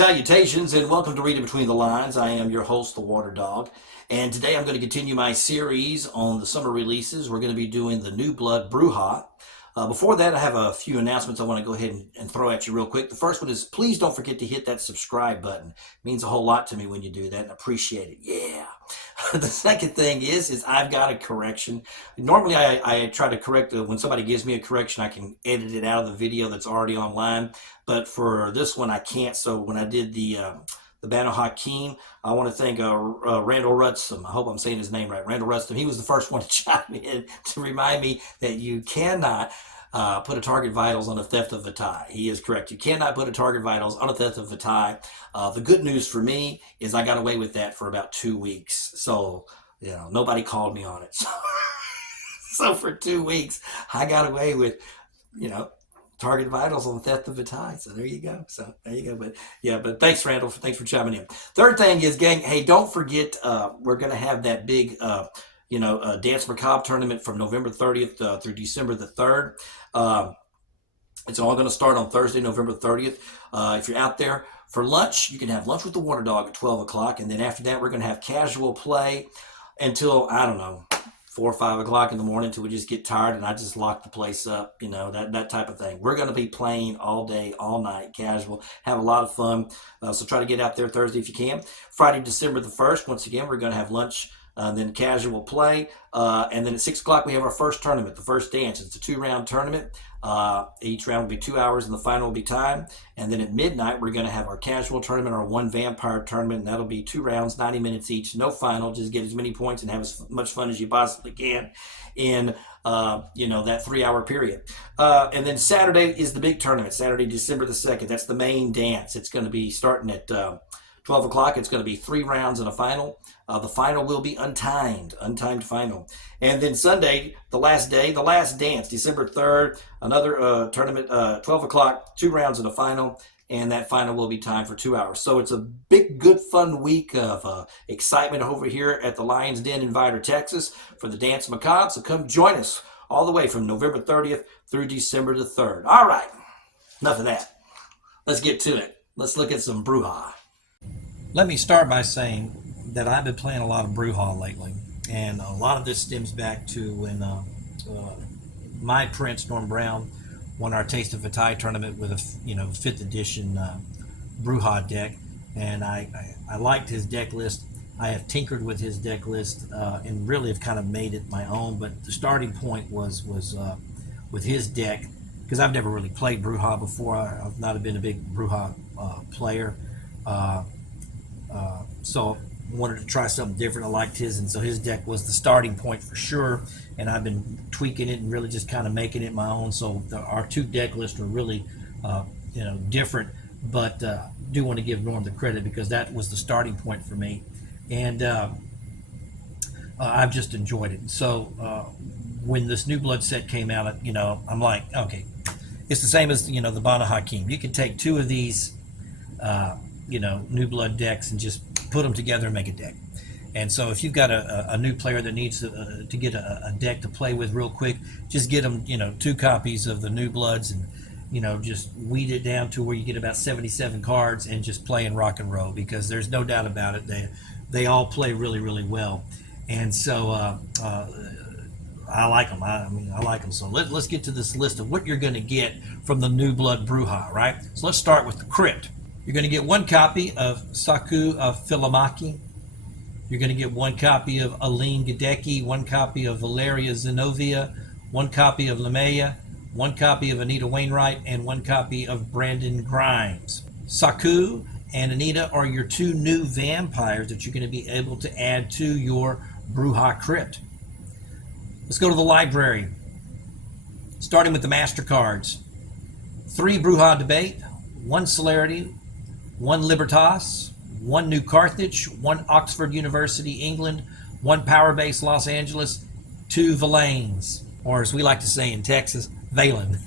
Salutations and welcome to Reading Between the Lines. I am your host, the Water Dog, and today I'm going to continue my series on the summer releases. We're going to be doing the New Blood Brujah. Before that, I have a few announcements I want to go ahead and throw at you real quick. The first one is please don't forget to hit that subscribe button. It means a whole lot to me when you do that, and I appreciate it. Yeah. The second thing is I've got a correction. Normally, I try to correct when somebody gives me a correction, I can edit it out of the video that's already online. But for this one, I can't. So when I did the Banu Hakim, I want to thank Randall Rutsum. I hope I'm saying his name right. Randall Rutsum. He was the first one to chime in to remind me that you cannot put a target vitals on a theft of a tie. He is correct. You cannot put a target vitals on a theft of a tie. The good news for me is I got away with that for about 2 weeks. So, nobody called me on it. So for 2 weeks, I got away with, target vitals on the theft of a tie. So there you go. But thanks, Randall. Thanks for chiming in. Third thing is, gang, hey, don't forget, we're going to have that big, Dance Macabre tournament from November 30th through December the 3rd. It's all going to start on Thursday, November 30th. If you're out there for lunch, you can have lunch with the Water Dog at 12 o'clock. And then after that, we're going to have casual play until, 4 or 5 o'clock in the morning until we just get tired and I just lock the place up, that type of thing. We're going to be playing all day, all night, casual, have a lot of fun. So try to get out there Thursday if you can. Friday, December the 1st, once again, we're going to have lunch, then casual play. And then at 6 o'clock, we have our first tournament, the first dance. It's a 2-round tournament. Each round will be 2 hours and the final will be time. And then at midnight, we're going to have our casual tournament, our one vampire tournament, and that'll be 2 rounds, 90 minutes each, no final. Just get as many points and have as much fun as you possibly can in, that 3-hour period. And then Saturday is the big tournament, Saturday, December the 2nd. That's the main dance. It's going to be starting at 12 o'clock. It's going to be 3 rounds and a final. The final will be untimed final. And then Sunday, the last day, the last dance, December 3rd, another tournament, 12 o'clock, 2 rounds and a final. And that final will be timed for 2 hours. So it's a big, good, fun week of excitement over here at the Lyons Den in Vidor, Texas for the Dance Macabre. So come join us all the way from November 30th through December the 3rd. All right, enough of that. Let's get to it. Let's look at some Brujah. Let me start by saying that I've been playing a lot of Brujah lately, and a lot of this stems back to when my Prince, Norm Brown, won our Taste of Vitae tournament with a 5th edition Brujah deck, and I liked his deck list. I have tinkered with his deck list and really have kind of made it my own, but the starting point was with his deck, because I've never really played Brujah before. I've not been a big Brujah player. So wanted to try something different. I liked his, and so his deck was the starting point for sure, and I've been tweaking it and really just kind of making it my own. So our 2 deck lists are really different, but do want to give Norm the credit because that was the starting point for me, and I've just enjoyed it. So when this New Blood set came out, I'm like, okay, it's the same as the Banu Hakim. You can take 2 of these New Blood decks and just put them together and make a deck. And so if you've got a new player that needs to get a deck to play with real quick, just get them 2 copies of the New Bloods and just weed it down to where you get about 77 cards and just play and rock and roll, because there's no doubt about it, they all play really, really well. And so I like them. I like them. So let's get to this list of what you're going to get from the New Blood Brujah, right? So let's start with the Crypt. You're going to get 1 copy of Saku of Philemaki. You're going to get 1 copy of Aline Gadecki, 1 copy of Valeria Zinovia, 1 copy of Lamea, 1 copy of Anita Wainwright, and 1 copy of Brandon Grimes. Saku and Anita are your 2 new vampires that you're going to be able to add to your Brujah Crypt. Let's go to the library. Starting with the Master Cards. 3 Brujah Debate, 1 Celerity, 1 Libertas, 1 New Carthage, 1 Oxford University, England, 1 Power Base, Los Angeles, 2 Valanes, or as we like to say in Texas, Valen.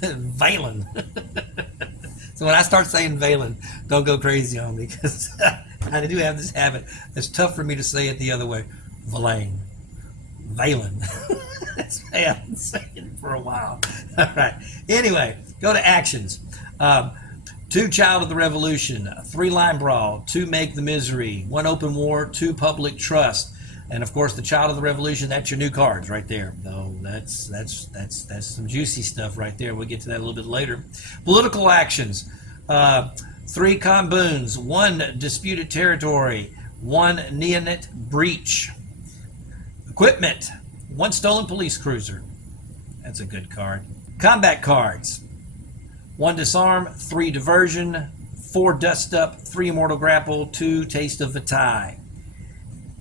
Valen. So when I start saying Valen, don't go crazy on me, because I do have this habit. It's tough for me to say it the other way. Valane. Valen. That's the way I've been saying it for a while. All right. Anyway, Go to actions. 2 Child of the Revolution, 3 Line Brawl, 2 Make the Misery, 1 Open War, 2 Public Trust, and of course the Child of the Revolution. That's your new cards right there. No, that's some juicy stuff right there. We'll get to that a little bit later. Political actions. 3 Comboons, 1 Disputed Territory, 1 Neonate Breach. Equipment. 1 Stolen Police Cruiser. That's a good card. Combat cards. 1 Disarm, 3 Diversion, 4 Dust Up, 3 Immortal Grapple, 2 Taste of Vitae.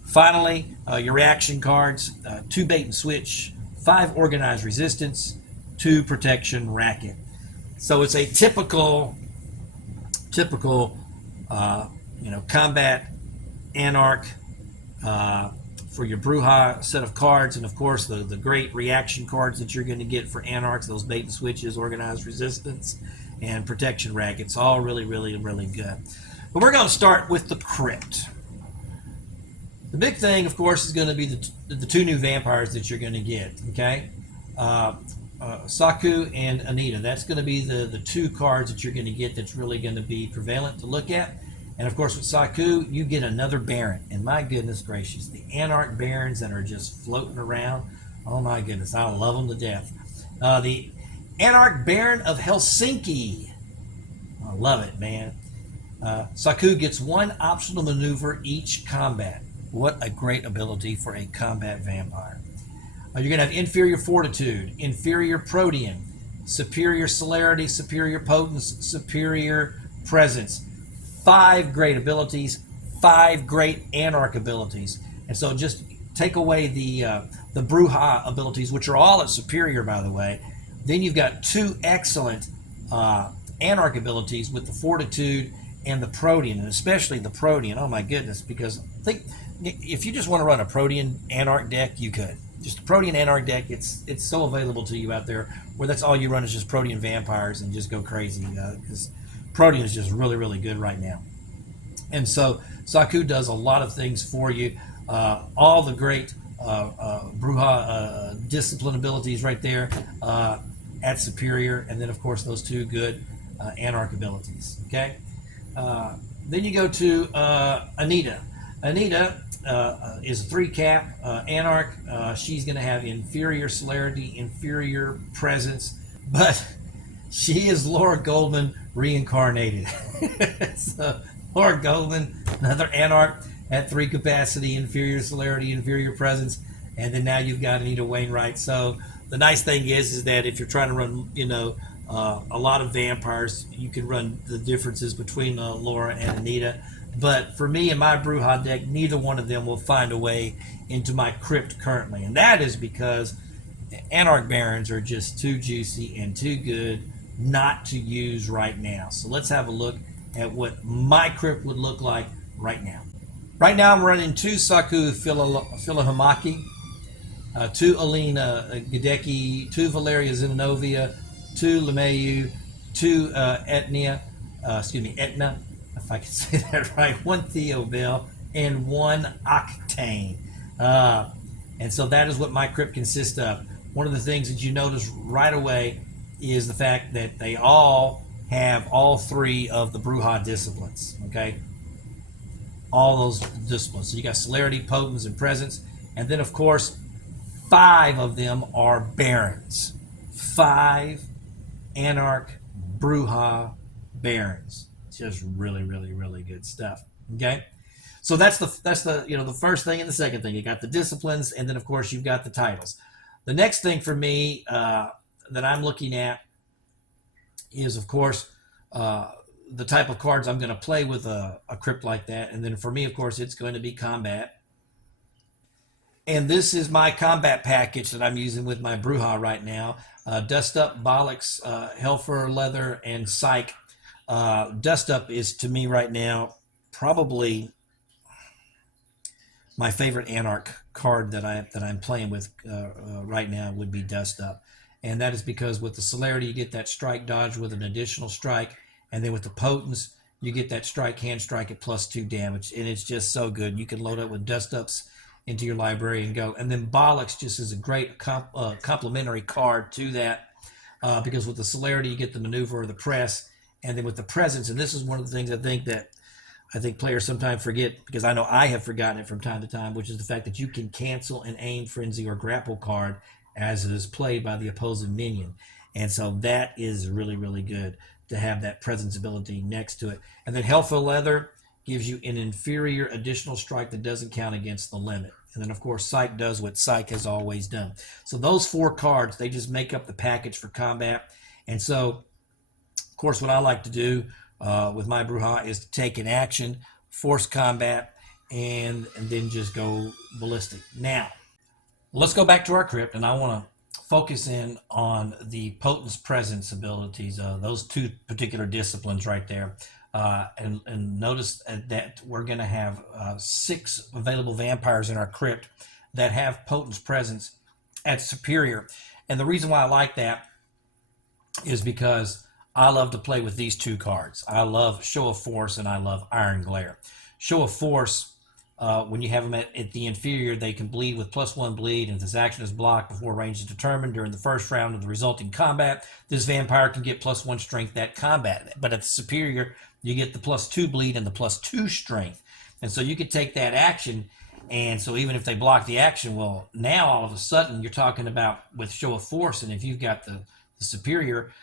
Finally, your reaction cards. 2 Bait and Switch, 5 Organized Resistance, 2 Protection Racket. So it's a typical combat Anarch for your Brujah set of cards, and of course the great reaction cards that you're going to get for Anarchs, those Bait and Switches, Organized Resistance, and Protection Rackets, all really good. But we're going to start with the Crypt. The big thing, of course, is going to be the 2 new vampires that you're going to get, okay? Saku and Anita. That's going to be the 2 cards that you're going to get that's really going to be prevalent to look at. And of course with Saku, you get another Baron. And my goodness gracious, the Anarch Barons that are just floating around, oh my goodness, I love them to death. The Anarch Baron of Helsinki. I love it, man. Saku gets 1 optional maneuver each combat. What a great ability for a combat vampire. You're going to have Inferior Fortitude, Inferior Protean, Superior Celerity, Superior Potence, Superior Presence. 5 great abilities, 5 great Anarch abilities. And so just take away the Brujah abilities, which are all at Superior, by the way. Then you've got 2 excellent Anarch abilities with the Fortitude and the Protean, and especially the Protean. Oh my goodness, because think if you just want to run a Protean Anarch deck, you could. Just a Protean Anarch deck, it's so available to you out there, where that's all you run is just Protean vampires and just go crazy, because Protean is just really good right now. And so Saku does a lot of things for you. All the great Brujah discipline abilities right there at Superior, and then of course those 2 good Anarch abilities. Okay. Then you go to Anita. Anita is a 3 cap Anarch. She's going to have Inferior Celerity, Inferior Presence, but she is Laura Goldman reincarnated. So Laura Goldman, another Anarch at 3 capacity, Inferior Celerity, Inferior Presence, and then now you've got Anita Wainwright. So the nice thing is that if you're trying to run, a lot of vampires, you can run the differences between Laura and Anita. But for me and my Brujah deck, neither one of them will find a way into my Crypt currently, and that is because Anarch Barons are just too juicy and too good not to use right now. So let's have a look at what my Crypt would look like right now. Right now I'm running 2 Saku Philohamaki, 2 Alina Gadecki, 2 Valeria Zinanovia, 2 Lemayu, 2 Etna, if I can say that right, 1 Theo Bell, and 1 Octane. And so that is what my Crypt consists of. One of the things that you notice right away is the fact that they all have all 3 of the Brujah disciplines, okay? All those disciplines. So you got Celerity, Potence, and Presence. And then, of course, 5 of them are Barons. 5 Anarch Brujah Barons. It's just really good stuff, okay? So that's the the first thing and the second thing. You got the disciplines, and then, of course, you've got the titles. The next thing for me that I'm looking at is, of course, the type of cards I'm going to play with a Crypt like that. And then for me, of course, it's going to be combat. And this is my combat package that I'm using with my Brujah right now. Dust Up, Bollocks, Helfer, Leather, and Psych. Dust Up is, to me right now, probably my favorite Anarch card that I'm playing with right now would be Dust Up. And that is because with the Celerity, you get that strike dodge with an additional strike. And then with the Potence, you get that strike, hand strike at +2 damage. And it's just so good. You can load up with Dust Ups into your library and go. And then Bollocks just is a great complementary card to that. because with the celerity you get the maneuver or the press, and then with the presence, and this is one of the things I think players sometimes forget, because I know I have forgotten it from time to time, which is the fact that you can cancel an aim, frenzy, or grapple card as it is played by the opposing minion. And so that is really, really good to have that presence ability next to it. And then Helpful Leather gives you an inferior additional strike that doesn't count against the limit. And then, of course, Psych does what Psych has always done. So those 4 cards, they just make up the package for combat. And so, of course, what I like to do with my Brujah is to take an action, force combat, and then just go ballistic. Now, let's go back to our Crypt, and I want to focus in on the Potence Presence abilities, those 2 particular disciplines right there. And notice that we're going to have 6 available vampires in our Crypt that have Potence Presence at superior. And the reason why I like that is because I love to play with these 2 cards. I love Show of Force and I love Iron Glare. Show of Force, when you have them at the inferior, they can bleed with +1 bleed, and if this action is blocked before range is determined during the first round of the resulting combat, this vampire can get +1 strength that combat. But at the superior, you get the +2 bleed and the +2 strength. And so you could take that action, and so even if they block the action, well, now all of a sudden you're talking about with Show of Force, and if you've got the superior,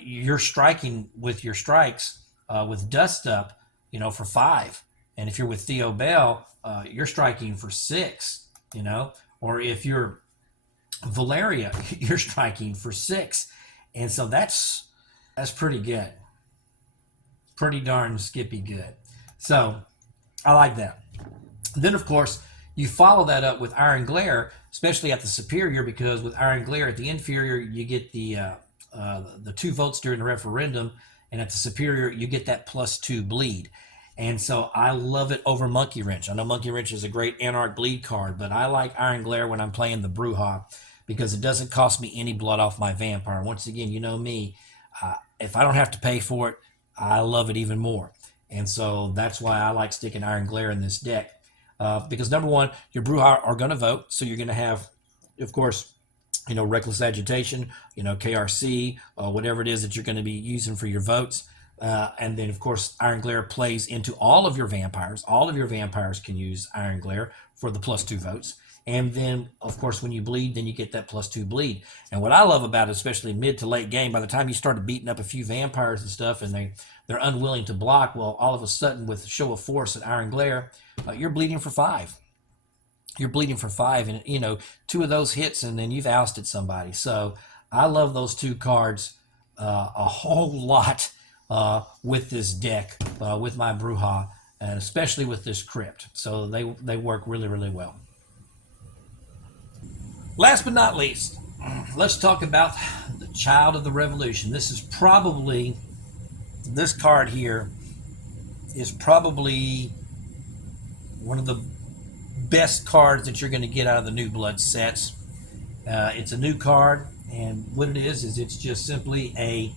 you're striking with your strikes with Dust Up, for 5. And if you're with Theo Bell, you're striking for 6, or if you're Valeria, you're striking for 6. And so that's pretty good. Pretty darn skippy good. So I like that. Then, of course, you follow that up with Iron Glare, especially at the superior, because with Iron Glare at the inferior, you get the 2 votes during the referendum, and at the superior, you get that +2 bleed. And so I love it over Monkey Wrench. I know Monkey Wrench is a great Anarch bleed card, but I like Iron Glare when I'm playing the Brujah because it doesn't cost me any blood off my vampire. Once again, you know me, if I don't have to pay for it, I love it even more. And so that's why I like sticking Iron Glare in this deck. Because number one, your Brujah are going to vote, so you're going to have, of course, Reckless Agitation, KRC, whatever it is that you're going to be using for your votes. And then, of course, Iron Glare plays into all of your vampires. All of your vampires can use Iron Glare for the +2 votes. And then, of course, when you bleed, then you get that +2 bleed. And what I love about it, especially mid to late game, by the time you started beating up a few vampires and stuff and they're unwilling to block, well, all of a sudden with Show of Force and Iron Glare, you're bleeding for 5. You're bleeding for 5, and 2 of those hits, and then you've ousted somebody. So I love those 2 cards a whole lot with this deck, with my Brujah, and especially with this Crypt. So they work really, really well. Last but not least, let's talk about the Child of the Revolution. This card here is probably one of the best cards that you're going to get out of the New Blood sets. It's a new card, and what it is it's just simply a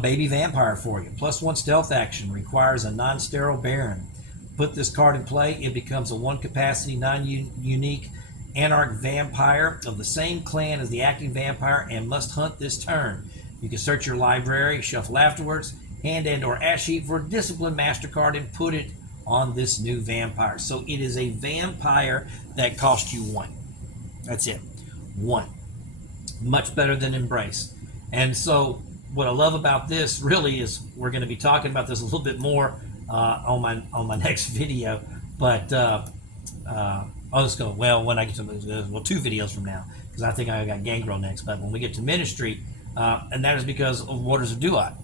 baby vampire for you. +1 stealth action, requires a non-sterile Baron. Put this card in play, it becomes a 1 capacity, non-unique Anarch vampire of the same clan as the acting vampire and must hunt this turn. You can search your library, shuffle afterwards, hand and/or ash heap for a Discipline Master card and put it on this new vampire. So it is a vampire that costs you 1. That's it. 1. Much better than Embrace. And so what I love about this really is we're going to be talking about this a little bit more on my next video, but let's go. Well, when I get to 2 videos from now, because I think I got Gangrel next. But when we get to Ministry, and that is because of Waters of Duat.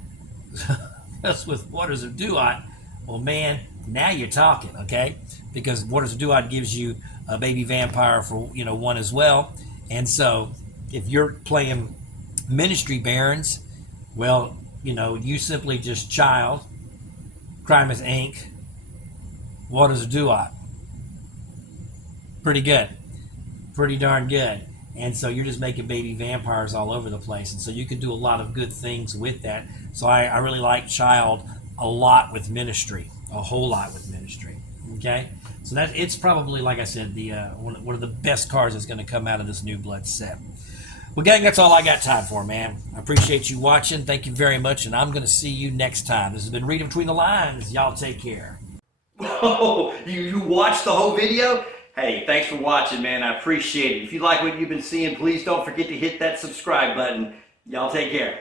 That's with Waters of Duat. Well, man, now you're talking, okay? Because Waters of Duat gives you a baby vampire for 1 as well, and so if you're playing Ministry Barons, well, you simply just Child, Crimus Inc., Waters of Duat. Pretty good. Pretty darn good. And so you're just making baby vampires all over the place. And so you can do a lot of good things with that. So I really like Child a lot with Ministry. A whole lot with Ministry. Okay? So it's probably, like I said, the one of the best cards that's going to come out of this New Blood set. Well, gang, that's all I got time for, man. I appreciate you watching. Thank you very much, and I'm going to see you next time. This has been Reading Between the Lines. Y'all take care. Oh, you watched the whole video? Hey, thanks for watching, man. I appreciate it. If you like what you've been seeing, please don't forget to hit that subscribe button. Y'all take care.